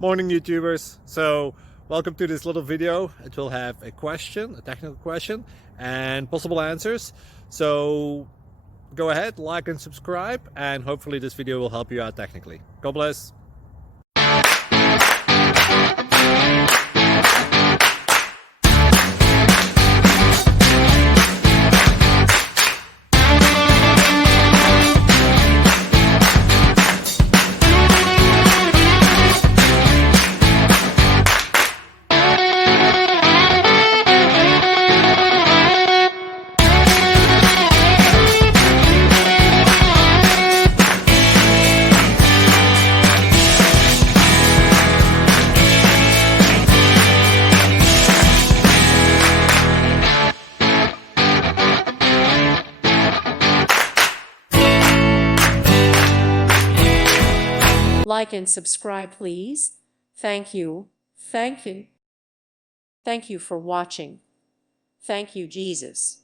Morning YouTubers. So welcome to this little video. It will have a question, a technical question, and possible answers. So go ahead, like and subscribe, and hopefully this video will help you out technically. God bless. Like and subscribe, please. Thank you. Thank you. Thank you for watching. Thank you, Jesus.